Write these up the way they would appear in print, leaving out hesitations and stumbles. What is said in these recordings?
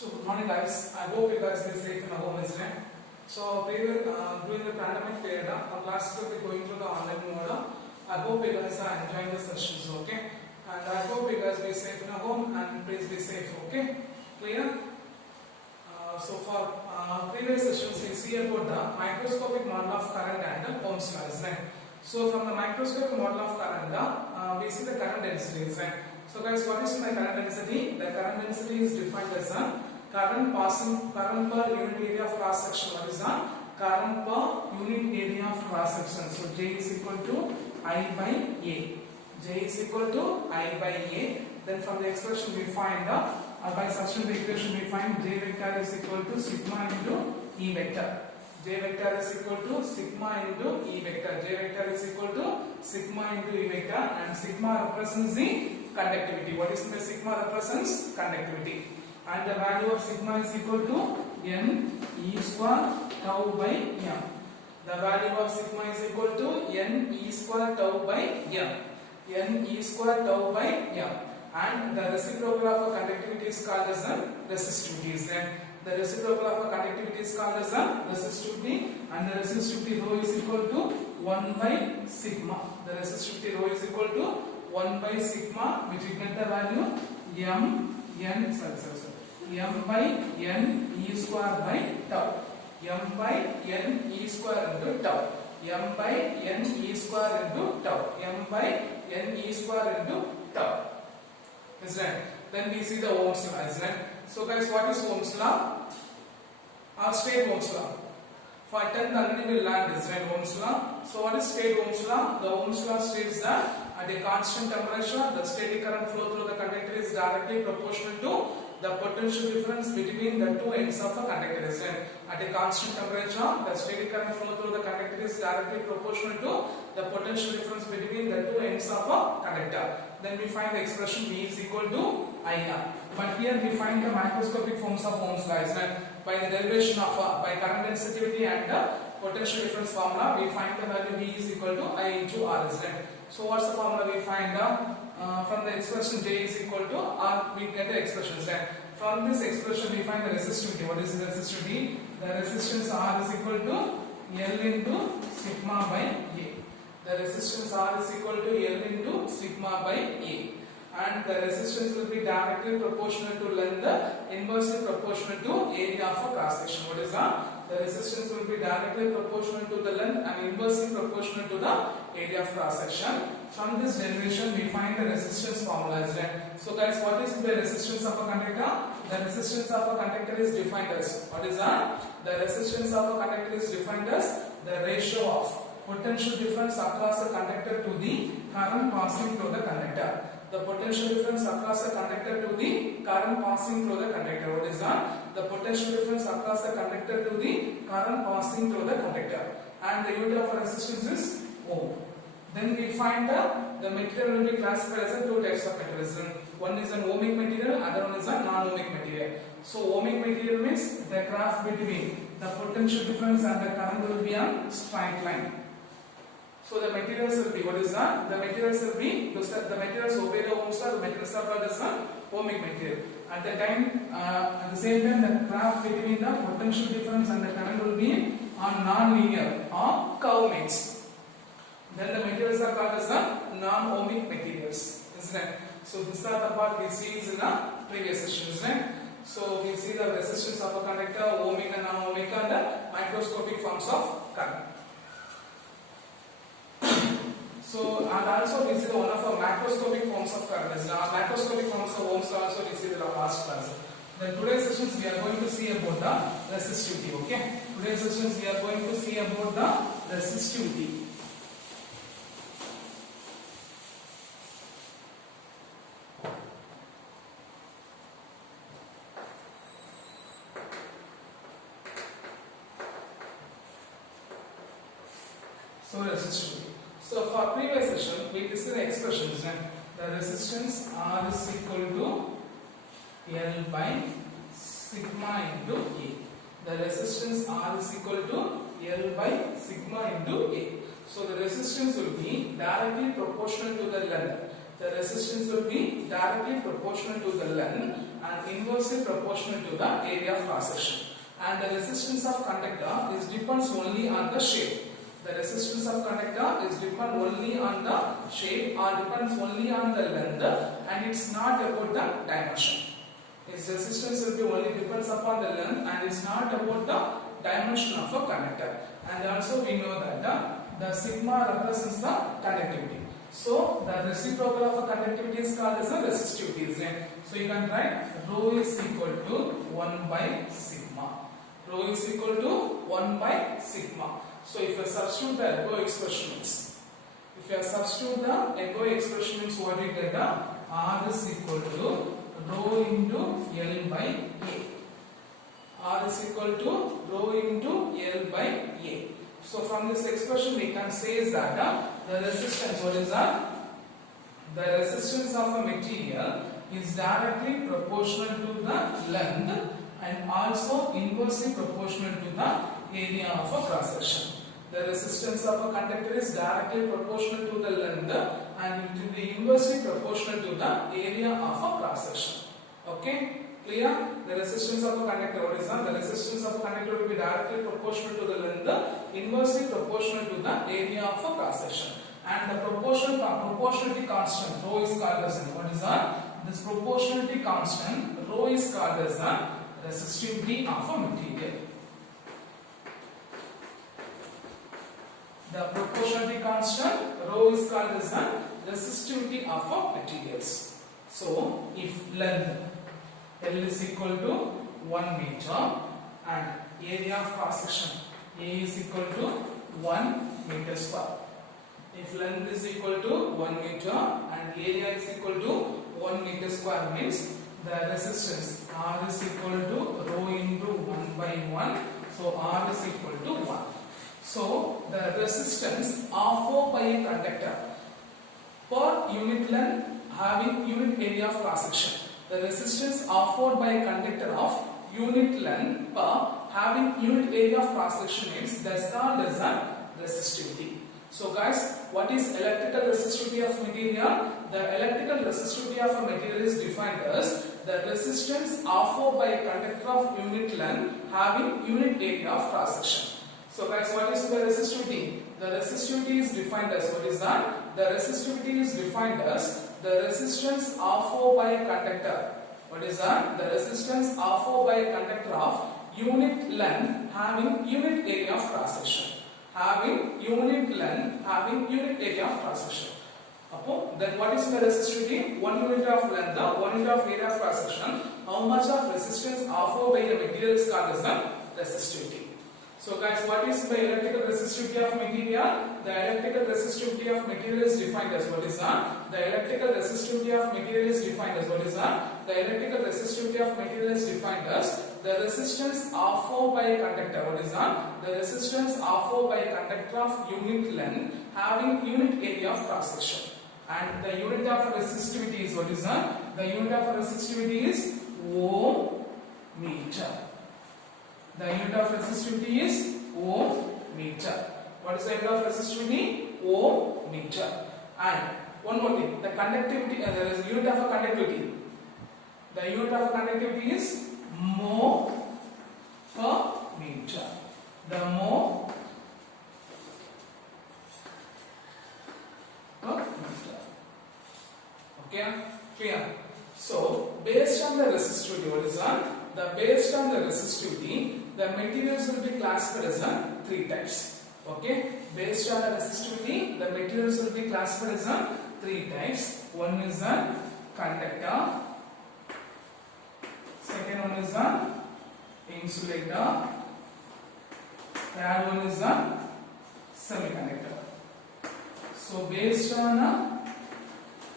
So good morning guys. I hope you guys are safe in a home, isn't it? So during the pandemic period, our classes will be going through the online mode. I hope you guys are enjoying the sessions, okay? And I hope you guys be safe in a home and please be safe, okay? Clear? So for previous sessions, we see about the microscopic model of current and Ohm's law, isn't it? So from the microscopic model of current, we see the current density, isn't it? So guys, what is my current density? The current density is defined as a current per unit area of cross section. What is the current per unit area of cross section? So J is equal to I by A. J is equal to I by A. Then from the expression we find by substituting the equation we find J vector is equal to sigma into E vector. J vector is equal to sigma into E vector. J vector is equal to sigma into E vector, and sigma represents the conductivity. What is the sigma represents? Conductivity. And the value of sigma is equal to n e square tau by m. The value of sigma is equal to n e square tau by m. N e square tau by m. And the reciprocal of a conductivity is called as a resistivity. The reciprocal of a conductivity is called as a resistivity, and the resistivity rho is equal to 1 by sigma. The resistivity rho is equal to 1 by sigma, which we get the value m by n e square by tau. M by n e square into tau. M by n e square into tau. M by n e square into tau. Is right. Then we see the Ohm's law, isn't it? So guys, what is Ohm's law? Or state Ohm's law. For 10th already we learned, is right, Ohm's law. So what is state Ohm's law? The Ohm's law states that at a constant temperature, the steady current flow through the conductor is directly proportional to the potential difference between the two ends of a conductor, is right. At a constant temperature, the steady current flow through the conductor is directly proportional to the potential difference between the two ends of a conductor. Then we find the expression V is equal to IR. But here we find the microscopic forms of Ohm's law, is right. By the derivation of by current density and potential difference formula, we find the value V is equal to I into R, is right. So what's the formula we find? From the expression J is equal to R, we get the expressions, right. From this expression we find the resistivity. What is the resistivity? The resistance R is equal to L into sigma by A. The resistance R is equal to L into sigma by A. And the resistance will be directly proportional to length, inversely proportional to area of a cross section. What is that? The resistance will be directly proportional to the length and inversely proportional to the area of cross section. From this derivation we find the resistance formula, is right. So guys, what is the resistance of a conductor? The resistance of a conductor is defined as, what is that? The resistance of a conductor is defined as the ratio of potential difference across a conductor to the current passing through the conductor. The potential difference across a conductor to the current passing through the conductor. What is that? The potential difference across a conductor to the current passing through the conductor. And the unit of resistance is Ohm. Then we find the material will be classified as two types of materials. One is an ohmic material, other one is a non-ohmic material. So ohmic material means the graph between the potential difference and the current will be a straight line. So the materials will be, what is that? The materials will be, the materials obey the Ohm's law, the materials are called as an ohmic material. At the same time, the graph between the potential difference and the current will be on non-linear or curve mates. Then the materials are called as the non-ohmic materials, isn't it? So this are the part we see in the previous session, isn't it? So we see the resistance of a conductor, ohmic and non-ohmic, and the microscopic forms of current. So and also we see the one of the macroscopic forms of current. Macroscopic forms of Ohm's law also we see in the last class. Then today's sessions we are going to see about the resistivity. Okay. Today's sessions we are going to see about the resistivity. So resistivity. So for previous session we discussed the expressions. The resistance R is equal to L by sigma into A. The resistance R is equal to L by sigma into A. So the resistance will be directly proportional to the length. the resistance will be directly proportional to the length and inversely proportional to the area of cross section. And the resistance of conductor is depends only on the shape. The resistance of conductor is depend only on the shape or depends only on the length, and it's not about the dimension. Its resistance will be only depends upon the length and it's not about the dimension of a conductor. And also we know that the sigma represents the conductivity. So the reciprocal of a conductivity is called as a resistivity, isn't it? So you can write rho is equal to 1 by sigma. Rho is equal to 1 by sigma. So if you substitute the above expression means, if you substitute the above expression means what we get, R is equal to rho into L by A. R is equal to rho into L by A. So from this expression we can say that the resistance, what is that? The resistance of a material is directly proportional to the length and also inversely proportional to the area of a cross section. The resistance of a conductor is directly proportional to the length and it will be inversely proportional to the area of a cross section. Okay? Clear? The resistance of a conductor, what is that? The resistance of a conductor will be directly proportional to the length, inversely proportional to the area of a cross section. And the proportionality constant, rho is called as what is that? This proportionality constant, rho is called as the resistivity of a material. The proportionality constant, rho is called as the resistivity of a materials. So, if length L is equal to 1 meter and area of cross section A is equal to 1 meter square. If length is equal to 1 meter and area is equal to 1 meter square means the resistance R is equal to rho into 1 by 1. So R is equal to 1. So the resistance offered by a conductor per unit length having unit area of cross section. The resistance offered by a conductor of unit length per having unit area of cross section means that's called as a resistivity. So guys, what is electrical resistivity of material? The electrical resistivity of a material is defined as the resistance offered by a conductor of unit length having unit area of cross section. So guys, what is the resistivity? The resistivity is defined as what is that? The resistivity is defined as the resistance offered by a conductor. What is that? The resistance offered by a conductor of unit length having unit area of cross section. Having unit length, having unit area of cross section. Then what is the resistivity? 1 unit of length, 1 unit of area of cross section. How much of resistance offered by the material is called as the resistivity. So guys, what is the electrical resistivity of material? The electrical resistivity of material is defined as what is that? The electrical resistivity of material is defined as what is that? The electrical resistivity of material is defined as the resistance offered by a conductor. What is that? The resistance offered by a conductor of unit length having unit area of cross section. And the unit of resistivity is what is that? The unit of resistivity is ohm meter. The unit of resistivity is ohm meter. What is the unit of resistivity? Ohm meter. And one more thing, the conductivity, there is unit of a conductivity. The unit of a conductivity is mho per meter. The mho per meter. Okay, clear? So, based on the resistivity, what is that? Based on the resistivity, the materials will be classified as 3 types. Okay, based on the resistivity, the materials will be classified as 3 types. One is a conductor, second one is a insulator, third one is a semiconductor. So based on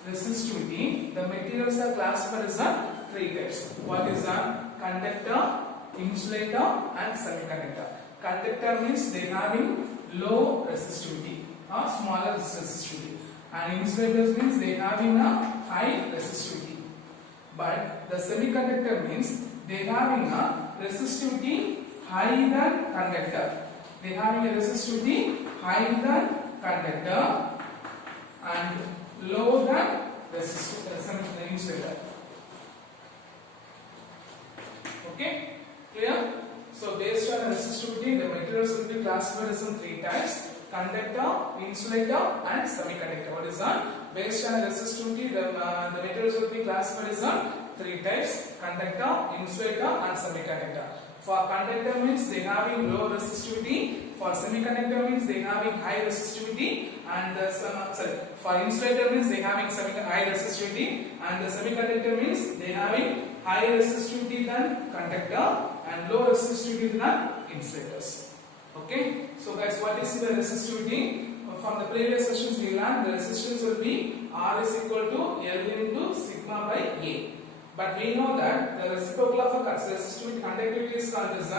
resistivity, the materials are classified as 3 types. What is a conductor, insulator and semiconductor. Conductor means they having low resistivity or smaller resistivity, and insulators means they having a high resistivity. But the semiconductor means they having a resistivity higher than conductor. They having a resistivity higher than conductor and lower than insulator. Okay, clear? So based on resistivity, the materials will be classified as in three types: conductor, insulator, and semiconductor. What is that? Based on resistivity, the materials will be classified as three types: conductor, insulator, and semiconductor. For conductor means they having low resistivity. For semiconductor means they having high resistivity, and for insulator means they having high resistivity, and the semiconductor means they having high resistivity than conductor and low resistivity than insulators. Okay, so guys, what is the resistivity? From the previous sessions we learned the resistance will be R is equal to L into sigma by A. But we know that the reciprocal of a resistivity conductivity is called as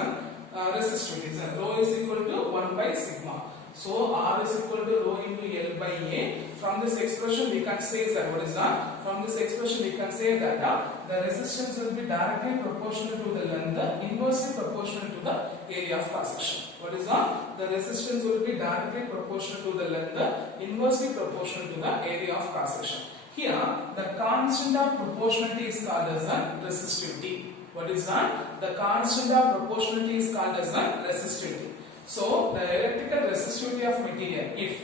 resistivity. So rho is equal to 1 by sigma. So R is equal to rho into L by A. From this expression we can say that what is that? From this expression we can say that the resistance will be directly proportional to the length, inversely proportional to the area of cross section. What is that? The resistance will be directly proportional to the length, inversely proportional to the area of cross section. Here, the constant of proportionality is called as resistivity. What is that? The constant of proportionality is called as resistivity. So, the electrical resistivity of material, if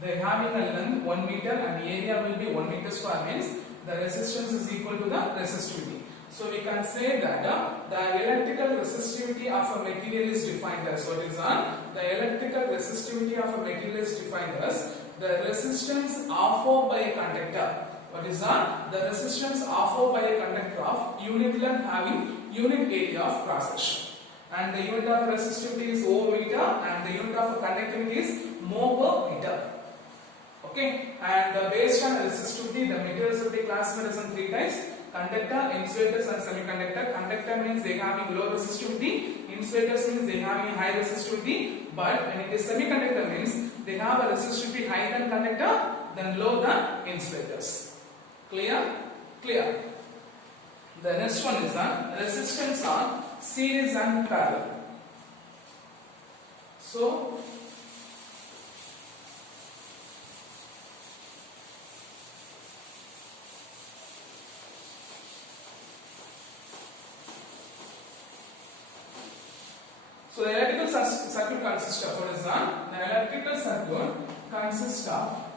they having a length 1 meter and the area will be 1 meter square, means the resistance is equal to the resistivity. So, we can say that the electrical resistivity of a material is defined as what is that? The electrical resistivity of a material is defined as the resistance offered by a conductor. What is that? The resistance offered by a conductor of unit length having unit area of cross section. And the unit of resistivity is Ω meter and the unit of conductivity is mho per meter. Okay, and based on resistivity, the materials will be classified as three types: conductor, insulators, and semiconductor. Conductor means they having low resistivity, insulators means they having high resistivity, but when it is semiconductor means they have a resistivity higher than conductor, then low than insulators. Clear? Clear. The next one is the resistance on series and parallel. So, the electrical circuit consists of what is that? The electrical circuit consists of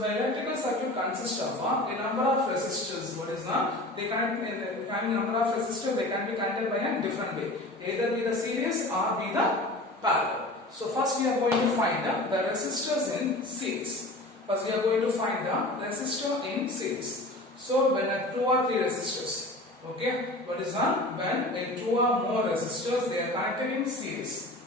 the electrical circuit consists of a number of resistors. What is that? They can having number of resistors. They can be connected by a different way, either be the series or be the parallel. So first we are going to find the resistors in series. First we are going to find the resistor in series. So when two or three resistors, okay, what is that? When two or more resistors, they are connected in series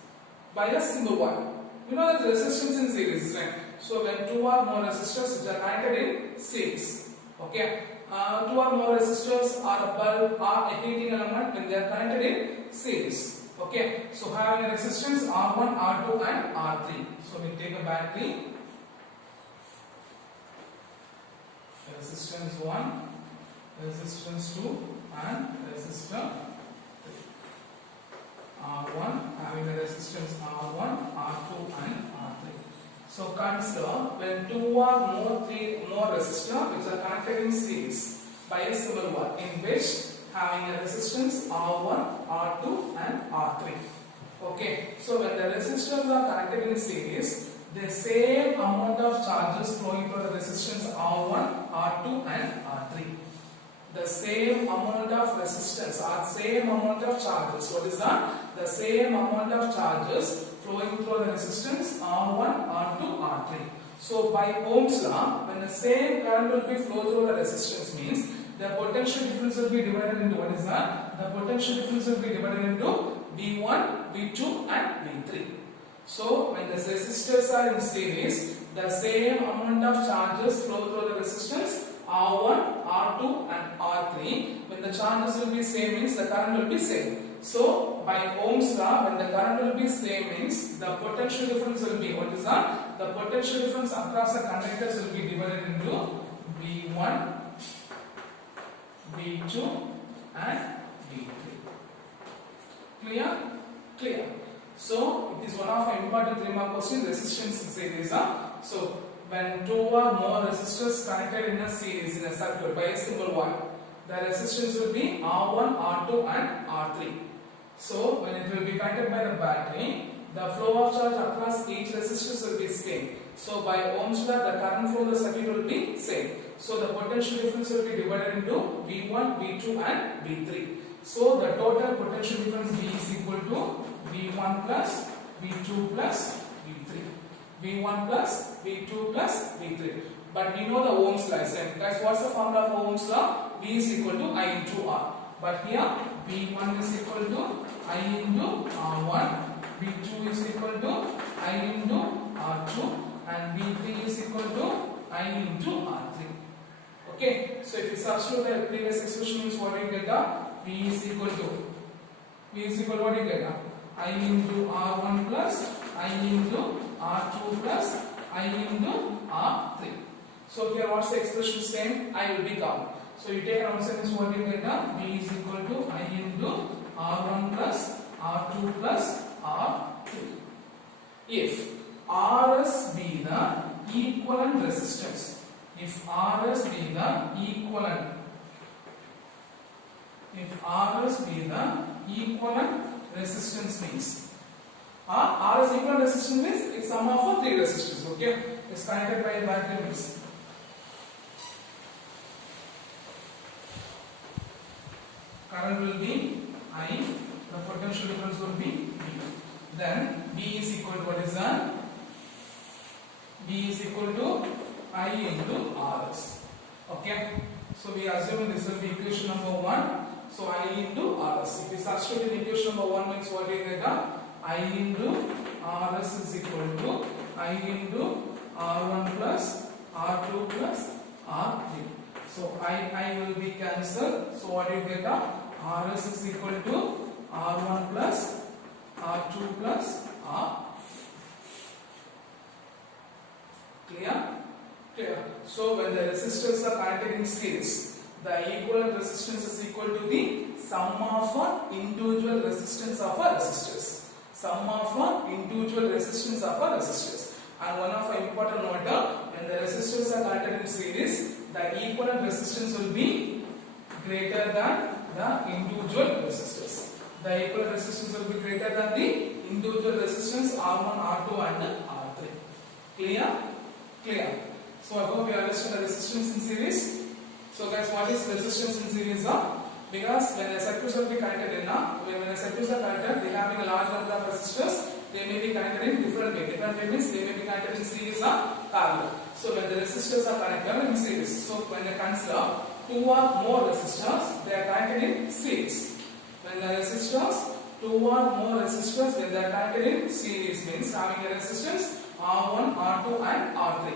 by a single one. You know that resistance in series, right? So when two or more resistors which are connected in series, okay, two or more resistors are a bulb or a heating element when they are connected in series, okay. So having a resistance R1, R2, and R3. So we take a battery. Resistance 1, resistance 2, and resistor 3. R1 having a resistance R1, R2, and R3. So consider when two or more resistors which are connected in series by a similar one, in which having a resistance R1, R2, and R3. Okay. So when the resistors are connected in series, the same amount of charges flowing through the resistance R1, R2, and R3. The same amount of resistance or same amount of charges. What is that? The same amount of charges flowing through the resistance R1, R2, R3. So by Ohm's law, when the same current will be flow through the resistance means the potential difference will be divided into what is that? The potential difference will be divided into V1, V2, and V3. So when the resistors are in series, the same amount of charges flow through the resistance R1, R2, and R3. When the charges will be same means the current will be same. So by Ohm's law, when the current will be same means the potential difference will be what is that? The potential difference across the conductors will be divided into V1, V2, and V3. Clear? Clear. So it is one of the important 3-mark question resistance in series. So when two or more resistors connected in a series in a circuit by a single wire, the resistance will be R1, R2 and R3. So when it will be connected by the battery, the flow of charge across each resistance will be same. So by Ohm's law, the current flow of the circuit will be same. So the potential difference will be divided into V1, V2 and V3. So the total potential difference V is equal to V1 plus V2 plus V3. V1 plus V2 plus V3. But we know the Ohm's law. Guys, what's the formula for Ohm's law? V is equal to I into R. But here V1 is equal to I into R1. V2 is equal to I into R2 and V3 is equal to I into R3. Okay, so if you substitute the previous expression means what you get? V is equal to what you get? I into R1 plus I into R2 plus I into R3. So here what's the expression same? I will become. So you take an answer means what you get? V is equal to I into R1 plus R2 plus R3. If Rs be the equivalent resistance, if Rs be the equivalent resistance means Rs equivalent resistance means it's sum of 3 resistors. Okay, it's connected by a battery means. Current will be I, the potential difference will be V. Then V is equal to what is that? V is equal to I into Rs. Okay, so we assume this will be equation number 1. So I into Rs. If we substitute in equation number 1 means what we get? I into Rs is equal to I into R1 plus R2 plus R3. So I will be cancelled. So what do you get? Rs is equal to R1 plus R2 plus R. Clear? Clear. So when the resistors are connected in series, the equivalent resistance is equal to the sum of individual resistance of a resistors. Sum of individual resistance of a resistors. And one of the important note, when the resistors are connected in series, the equivalent resistance will be greater than the individual resistors. The equivalent resistance will be greater than the individual resistance R1, R2 and R3. Clear? Clear. So I hope you understand the resistance in series. So guys, what is resistance in series? Because when the circuits will be connected in when the circuits are connected, they having a large number of resistors, they may be connected in different way. Different way means they may be connected in series or parallel. So when the resistors are connected in series, so when they consider 2 or more resistors, they are connected in series. When the resistors, 2 or more resistors, when they are connected in series means having a resistance R1, R2 and R3.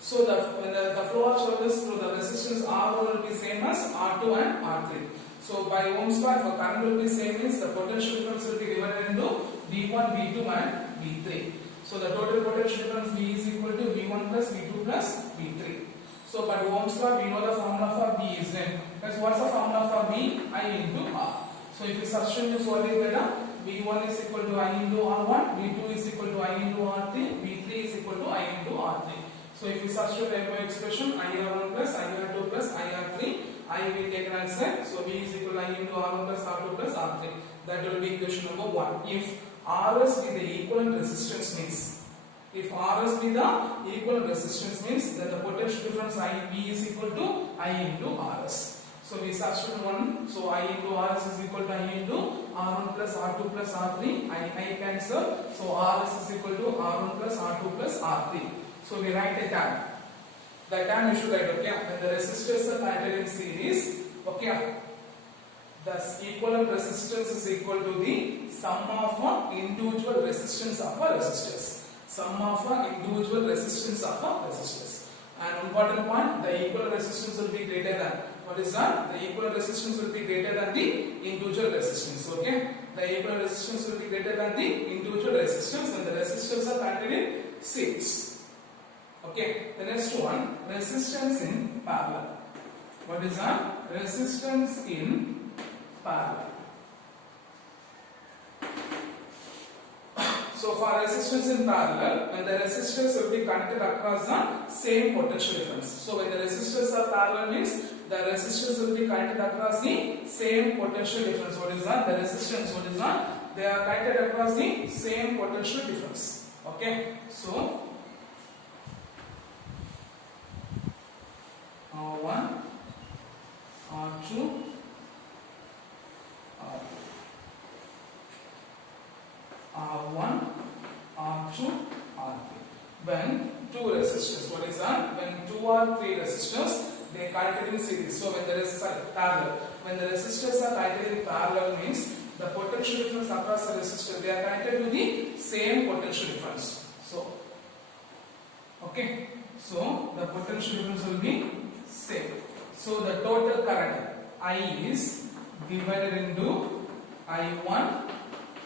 So when the flow of charges through the resistance R1 will be same as R2 and R3. So by Ohm's law, if a current will be same means the potential difference will be divided into V1, V2 and V3. So the total potential difference V is equal to V1 plus V2 plus V3. So by Ohm's law, we know the formula for V is then. Because what's the formula for V? I into R. So if you substitute this, what is better? V1 is equal to I into R1, V2 is equal to I into R3, V3 is equal to I into R3. So if you substitute the expression IR1 plus IR2 plus IR3, I will take an answer. So V is equal to I into R1 plus R2 plus R3. That will be equation number 1. If Rs be the equivalent resistance means, if Rs be the equivalent resistance means, then the potential difference IV is equal to I into Rs. So we substitute 1. So I into Rs is equal to I into R1 plus R2 plus R3. I cancel. So Rs is equal to R1 plus R2 plus R3. So we write a tan. The tan you should write, okay? When the resistors are connected in series, okay? Thus equivalent resistance is equal to the sum of individual resistance of a resistors. Sum of individual resistance of a resistors. And important point, the equivalent resistance will be greater than. What is that? The equivalent resistance will be greater than the individual resistance. Okay? The equivalent resistance will be greater than the individual resistance when the resistors are connected in series. Okay, the next one, resistance in parallel. What is that? Resistance in parallel. So for resistors in parallel, when the resistors will be connected across the same potential difference. So when the resistors are parallel means the resistors will be connected across the same potential difference. What is that? The resistance, what is that? They are connected across the same potential difference. Okay. So R1, R2, R1, R2, R3. When two resistors, what is that? When two or three resistors, they are connected in series. So when the resistors parallel, when the resistors are connected in parallel means the potential difference across the resistor, they are connected to the same potential difference. So, okay. So the potential difference will be same. So the total current I is divided into I1,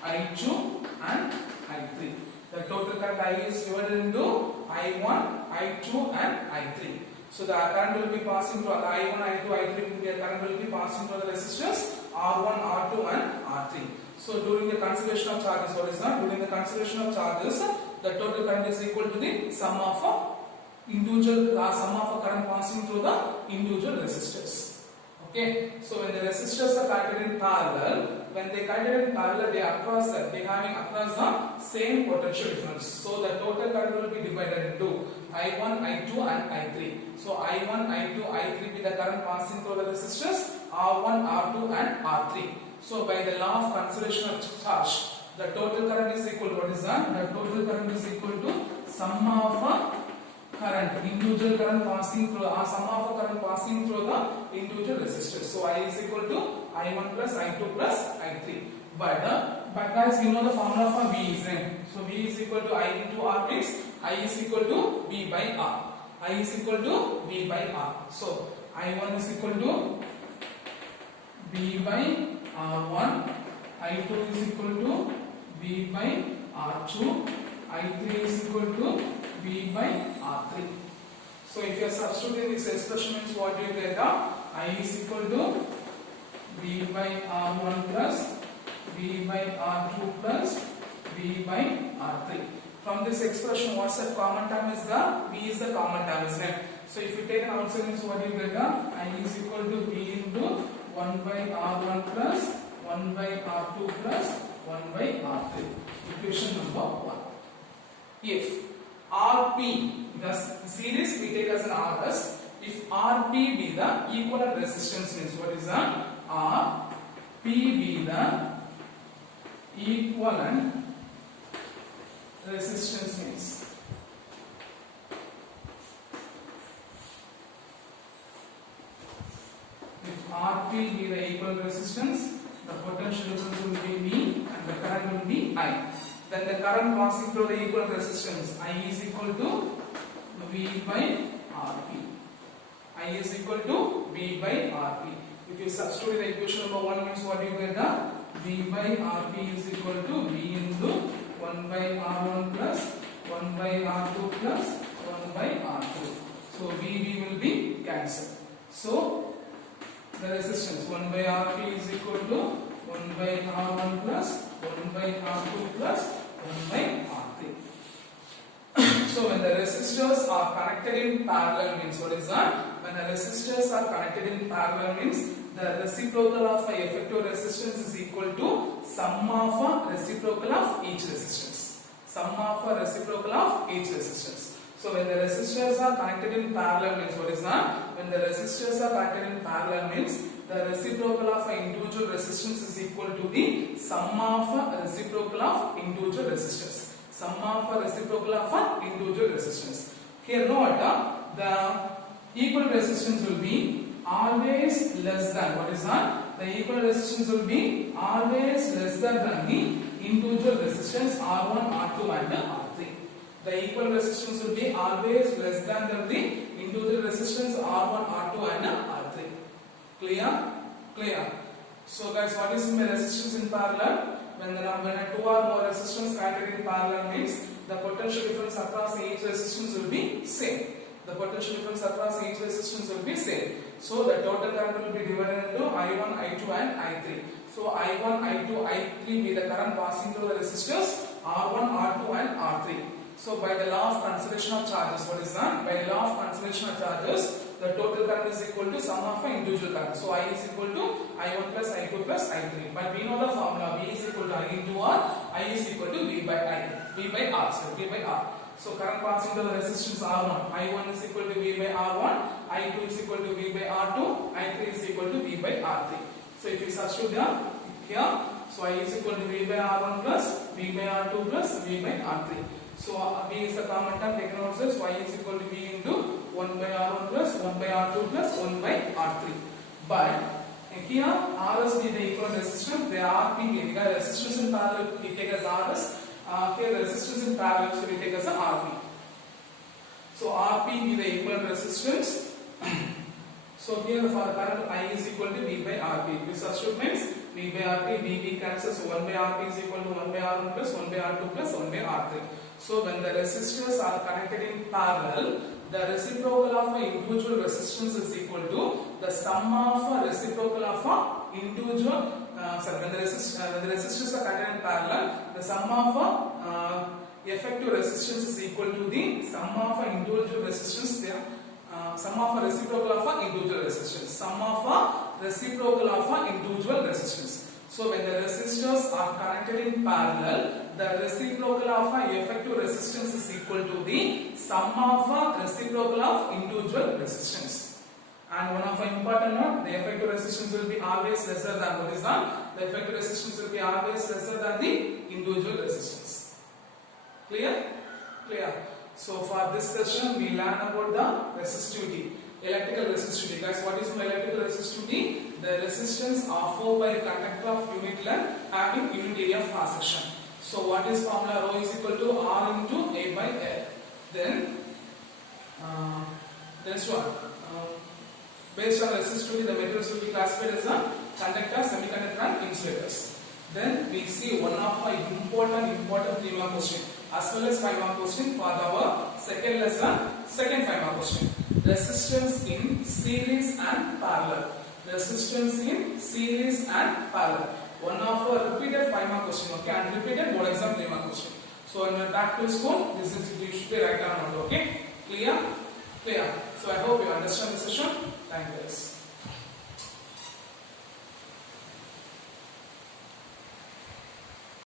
I2 and I3. The total current I is divided into I1, I2 and I3. So the current will be passing through the I1, I2, I3. The current will be passing through the resistors R1, R2 and R3. So during the conservation of charges, what is that? During the conservation of charges, the total current is equal to the sum of individual sum of current passing through the individual resistors. Okay, so when the resistors are connected in parallel, when they connected in parallel, they having across the same potential difference. So the total current will be divided into I1, I2 and I3. So I1, I2, I3 be the current passing through the resistors R1, R2 and R3. So by the law of conservation of charge, the total current is equal to what is that? The total current is equal to sum of current, individual current passing through, sum of current passing through the individual resistors. So I is equal to I1 plus I2 plus I3. But guys, you know the formula for V is in. So V is equal to I into R means I is equal to V by R. I is equal to V by R. So I1 is equal to V by R1. I2 is equal to V by R2. I3 is equal to V by R3. So if you are substituting this expression means what you get? I is equal to V by R1 plus V by R2 plus V by R3. From this expression, what's the common term is the V is the common term, isn't it? So if you take an outside means what you get? I is equal to V into 1 by R1 plus 1 by R2 plus 1 by R3. Equation number 1. If Rp, the series we take as an Rs, if Rp be the equivalent resistance means what is that? Rp be the equivalent resistance means if Rp be the equivalent resistance, the potential difference will be V and the current will be I. Then the current passing through the equivalent resistance I is equal to V by Rp. I is equal to V by Rp. If you substitute the equation number 1 means what you get? V by Rp is equal to V into 1 by R1 plus 1 by R2 plus 1 by R2. So V will be cancelled. So the resistance 1 by Rp is equal to 1 by R1 plus 1 by R2 plus 1 by R3. So when the resistors are connected in parallel means what is that? When the resistors are connected in parallel means the reciprocal of a effective resistance is equal to sum of a reciprocal of each resistance. Sum of a reciprocal of each resistance. So when the resistors are connected in parallel means what is that? When the resistors are connected in parallel means the reciprocal of an individual resistance is equal to the sum of a reciprocal of individual resistors. Sum of a reciprocal of an individual resistance. Here note the equal resistance will be always less than what is that? The equal resistance will be always less than the individual resistance R1, R2 and R3. The equal resistance will be always less than the individual resistance R1, R2 and R3. Clear? Clear. So guys, what is my resistance in parallel? When two or more resistance connected in parallel means the potential difference across each resistance will be same. The potential difference across each resistance will be same. So the total current will be divided into I1, I2 and I3. So I1, I2, I3 be the current passing through the resistors R1, R2 and R3. So by the law of conservation of charges, what is that? By the law of conservation of charges, the total current is equal to sum of individual current. So I is equal to I1 plus I2 plus I3. But we know the formula, V is equal to I into R, I is equal to V by R, sorry, V by R. So current passing to the resistance R1, I1 is equal to V by R1, I2 is equal to V by R2, I3 is equal to V by R3. So if you substitute here, so I is equal to V by R1 plus V by R2 plus V by R3. So V is the common term taken outside, so I is equal to V into 1 by R1 plus 1 by R2 plus 1 by R3. But here RS be the equivalent resistance, the RP because resistance in parallel we take as RS. Here the resistance in parallel, so we take as a RP. So RP be the equivalent resistance. So here for the current I is equal to V by RP. This substitute means V by RP, V cancels. So 1 by RP is equal to 1 by R1 plus 1 by R2 plus 1 by R3. So when the resistors are connected in parallel, the reciprocal of a individual resistance is equal to the sum of a reciprocal of a individual. When the resistors are connected in parallel, the sum of effective resistance is equal to the sum of a individual resistance. Sum of a reciprocal of a individual resistance. Sum of a reciprocal of a individual resistance. So when the resistors are connected in parallel, the reciprocal of a effective resistance is equal to the sum of a reciprocal of individual resistance. And one of the important note, the effective resistance will be always lesser than what is that? The effective resistance will be always lesser than the individual resistance. Clear? Clear. So for this session, we learn about the resistivity, electrical resistivity. Guys, what is electrical resistivity? The resistance offered by a conductor of unit length having unit area of cross section. So what is formula? Rho is equal to R into A by L. Then next one. Based on resistivity, the materials will be classified as a conductor, semiconductor and insulators. Then we see one of our important 3-mark question as well as 5-mark question for our second lesson, second 5-mark question. Resistance in series and parallel. Resistance in series and parallel. One of our repeated 5-mark question, okay, and repeated board exam 3-mark question. So when you back to school, this is you should be right down, okay? Clear? Clear. So I hope you understand this